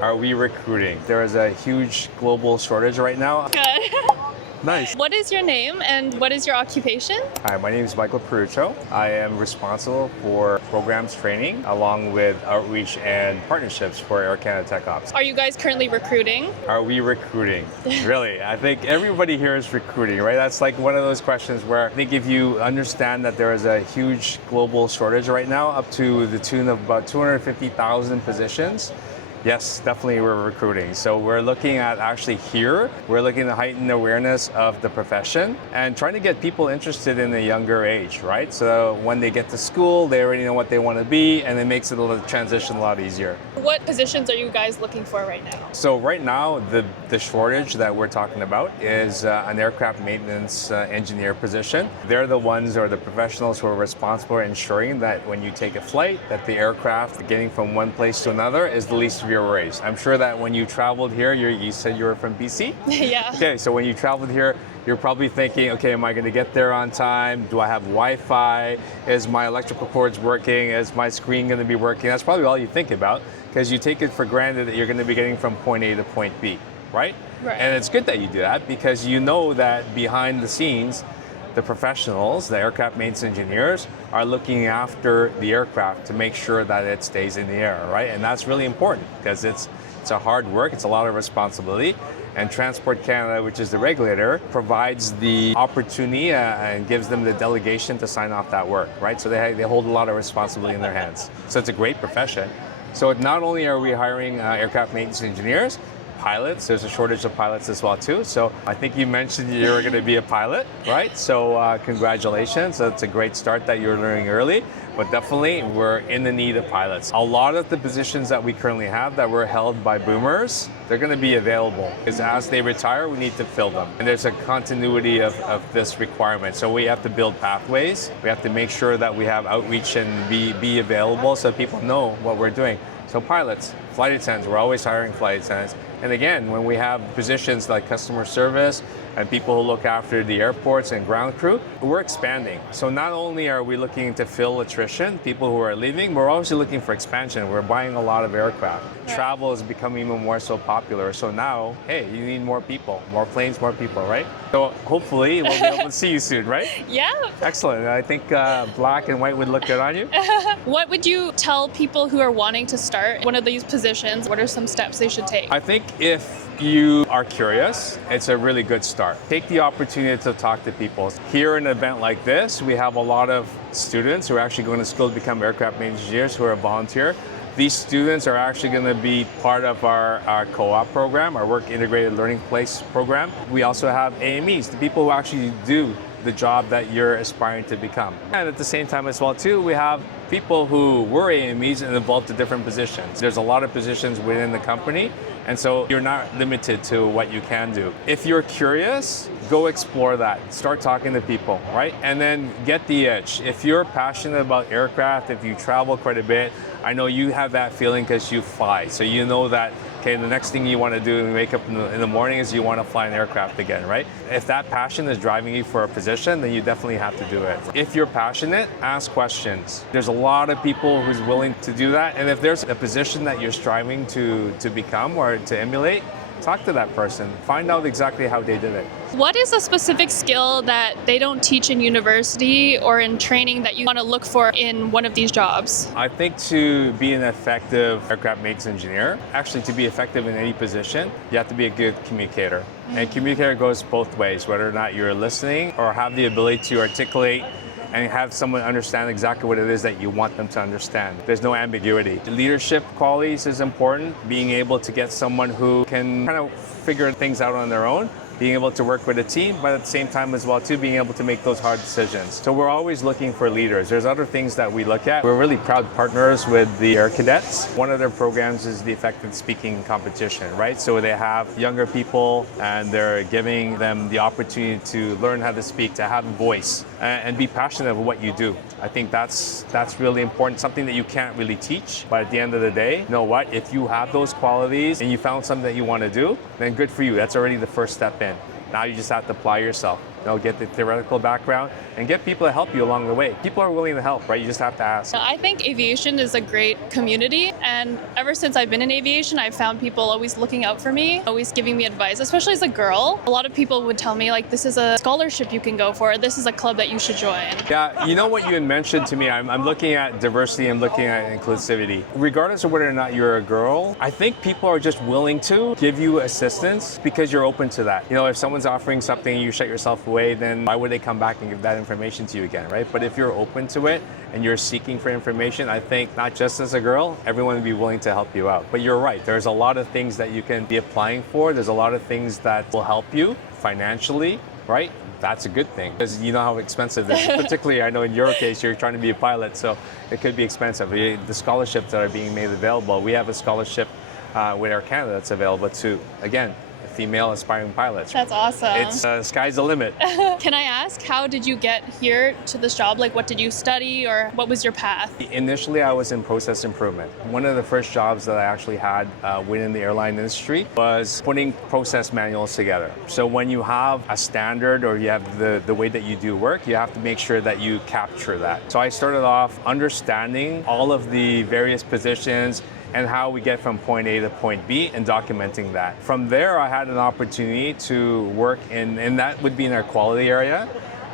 Are we recruiting? There is a huge global shortage right now. Good. Nice. What is your name and what is your occupation? Hi, my name is Michael Perucho. I am responsible for programs training along with outreach and partnerships for Air Canada Tech Ops. Are you guys currently recruiting? Are we recruiting? Really? I think everybody here is recruiting, right? That's like one of those questions where I think if you understand that there is a huge global shortage right now, up to the tune of about 250,000 positions, yes, definitely we're recruiting. So we're looking at actually here, we're looking to heighten awareness of the profession and trying to get people interested in a younger age, right? So when they get to school, they already know what they want to be, and it makes the transition a lot easier. What positions are you guys looking for right now? So right now, the shortage that we're talking about is an aircraft maintenance engineer position. They're the ones or the professionals who are responsible for ensuring that when you take a flight, that the aircraft getting from one place to another is the least of your worries. I'm sure that when you traveled here, you said you were from BC? Yeah. Okay, so when you traveled here, you're probably thinking, okay, am I going to get there on time? Do I have Wi-Fi? Is my electrical cords working? Is my screen going to be working? That's probably all you think about because you take it for granted that you're going to be getting from point A to point B, right? Right. And it's good that you do that because you know that behind the scenes, the professionals, the aircraft maintenance engineers, are looking after the aircraft to make sure that it stays in the air, right? And that's really important because it's a hard work, it's a lot of responsibility. And Transport Canada, which is the regulator, provides the opportunity and gives them the delegation to sign off that work, right? So they hold a lot of responsibility in their hands. So it's a great profession. So not only are we hiring aircraft maintenance engineers, pilots, there's a shortage of pilots as well too. So I think you mentioned you were going to be a pilot, right? So congratulations, that's a great start that you're learning early, but definitely we're in the need of pilots. A lot of the positions that we currently have that were held by boomers, they're going to be available because as they retire, we need to fill them. And there's a continuity of this requirement. So we have to build pathways. We have to make sure that we have outreach and be available so people know what we're doing. So pilots, flight attendants, we're always hiring flight attendants. And again, when we have positions like customer service and people who look after the airports and ground crew, we're expanding. So not only are we looking to fill attrition, people who are leaving, we're also looking for expansion. We're buying a lot of aircraft. Right. Travel is becoming even more so popular. So now, hey, you need more people, more planes, more people, right? So hopefully we'll be able to see you soon, right? Yeah. Excellent. I think black and white would look good on you. What would you tell people who are wanting to start one of these positions? What are some steps they should take? I think if you are curious, it's a really good start. Take the opportunity to talk to people. Here in an event like this, we have a lot of students who are actually going to school to become aircraft maintenance engineers who are volunteer. These students are actually going to be part of our co-op program, our Work Integrated Learning Place program. We also have AMEs, the people who actually do the job that you're aspiring to become. And at the same time as well too, we have people who were AMEs and evolved to different positions. There's a lot of positions within the company, and so you're not limited to what you can do. If you're curious, go explore that. Start talking to people, right? And then get the itch. If you're passionate about aircraft, if you travel quite a bit, I know you have that feeling because you fly. So you know that, okay, the next thing you want to do when you wake up in the morning is you want to fly an aircraft again, right? If that passion is driving you for a position, then you definitely have to do it. If you're passionate, ask questions. There's a lot of people who's willing to do that. And if there's a position that you're striving to become or to emulate, talk to that person. Find out exactly how they did it. What is a specific skill that they don't teach in university or in training that you want to look for in one of these jobs? I think to be an effective aircraft maintenance engineer, actually to be effective in any position, you have to be a good communicator. And communicator goes both ways, whether or not you're listening or have the ability to articulate and have someone understand exactly what it is that you want them to understand. There's no ambiguity. Leadership qualities is important. Being able to get someone who can kind of figure things out on their own, being able to work with a team, but at the same time as well too, being able to make those hard decisions. So we're always looking for leaders. There's other things that we look at. We're really proud partners with the Air Cadets. One of their programs is the effective speaking competition, right? So they have younger people and they're giving them the opportunity to learn how to speak, to have a voice and be passionate about what you do. I think that's really important, something that you can't really teach. But at the end of the day, you know what? If you have those qualities and you found something that you want to do, then good for you. That's already the first step in. Now you just have to apply yourself. get the theoretical background, and get people to help you along the way. People are willing to help, right? You just have to ask. I think aviation is a great community, and ever since I've been in aviation, I've found people always looking out for me, always giving me advice, especially as a girl. A lot of people would tell me, like, this is a scholarship you can go for, this is a club that you should join. Yeah, you know what you had mentioned to me, I'm looking at diversity, I'm looking at inclusivity. Regardless of whether or not you're a girl, I think people are just willing to give you assistance because you're open to that. If someone's offering something and you shut yourself away, then why would they come back and give that information to you again, right? But if you're open to it and you're seeking for information, I think not just as a girl, everyone would be willing to help you out. But you're right, there's a lot of things that you can be applying for. There's a lot of things that will help you financially, right? That's a good thing because you know how expensive this is. Particularly, I know in your case, you're trying to be a pilot, so it could be expensive. The scholarships that are being made available, we have a scholarship with Air Canada that's available to, again, female aspiring pilots. That's awesome. It's sky's the limit. Can I ask, how did you get here to this job? Like, what did you study, or what was your path? Initially, I was in process improvement. One of the first jobs that I actually had within the airline industry was putting process manuals together. So when you have a standard or you have the way that you do work, you have to make sure that you capture that. So I started off understanding all of the various positions and how we get from point A to point B and documenting that. From there, I had an opportunity to work and that would be in our quality area.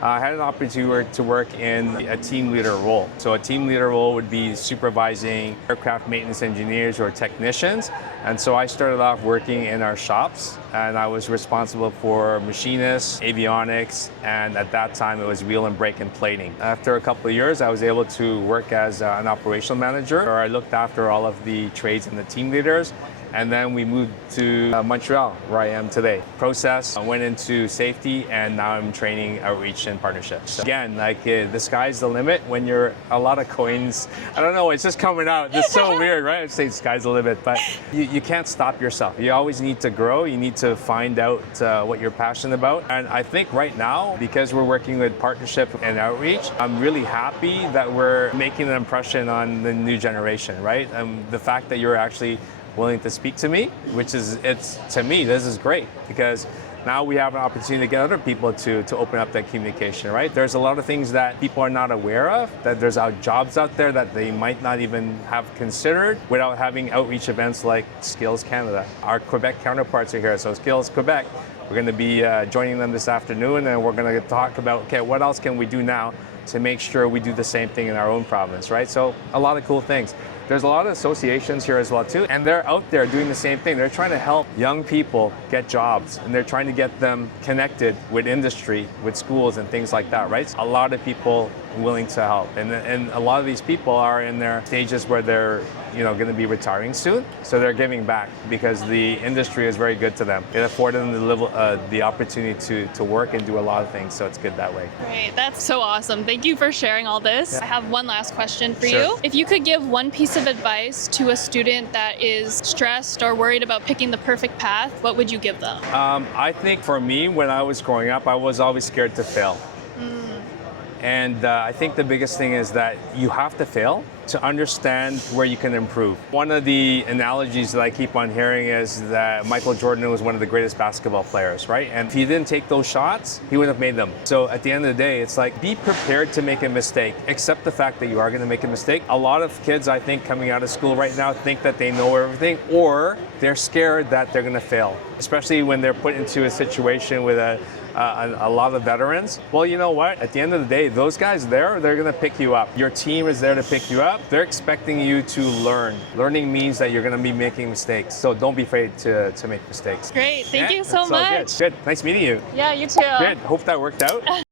I had an opportunity to work in a team leader role. So a team leader role would be supervising aircraft maintenance engineers or technicians. And so I started off working in our shops, and I was responsible for machinists, avionics, and at that time it was wheel and brake and plating. After a couple of years, I was able to work as an operational manager, where I looked after all of the trades and the team leaders. And then we moved to Montreal, where I am today. Process, I went into safety, and now I'm training outreach and partnerships. So again, the sky's the limit when you're a lot of coins. I don't know, it's just coming out. It's so weird, right? I'd say sky's the limit, but you can't stop yourself. You always need to grow. You need to find out what you're passionate about. And I think right now, because we're working with partnership and outreach, I'm really happy that we're making an impression on the new generation, right? The fact that you're actually willing to speak to me, to me, this is great because now we have an opportunity to get other people to open up that communication, right? There's a lot of things that people are not aware of, that there's jobs out there that they might not even have considered without having outreach events like Skills Canada. Our Quebec counterparts are here, so Skills Quebec, we're going to be joining them this afternoon, and we're going to talk about, okay, what else can we do now to make sure we do the same thing in our own province, right? So a lot of cool things. There's a lot of associations here as well too, and they're out there doing the same thing. They're trying to help young people get jobs, and they're trying to get them connected with industry, with schools and things like that, right? A lot of people willing to help, and a lot of these people are in their stages where they're going to be retiring soon, so they're giving back because the industry is very good to them. It afforded them the opportunity to work and do a lot of things, so it's good that way. Great, that's so awesome. Thank you for sharing all this. I have one last question for you. If you could give one piece of advice to a student that is stressed or worried about picking the perfect path, what would you give them? I think for me, when I was growing up, I was always scared to fail. And I think the biggest thing is that you have to fail to understand where you can improve. One of the analogies that I keep on hearing is that Michael Jordan was one of the greatest basketball players, right? And if he didn't take those shots, he wouldn't have made them. So at the end of the day, it's like, be prepared to make a mistake. Accept the fact that you are going to make a mistake. A lot of kids, I think, coming out of school right now think that they know everything, or they're scared that they're going to fail, especially when they're put into a situation with a lot of veterans. Well, you know what? At the end of the day, those guys they're going to pick you up. Your team is there to pick you up. They're expecting you to learn. Learning means that you're going to be making mistakes. So don't be afraid to make mistakes. Great. Thank you so much. Good. Nice meeting you. Yeah, you too. Good. Hope that worked out.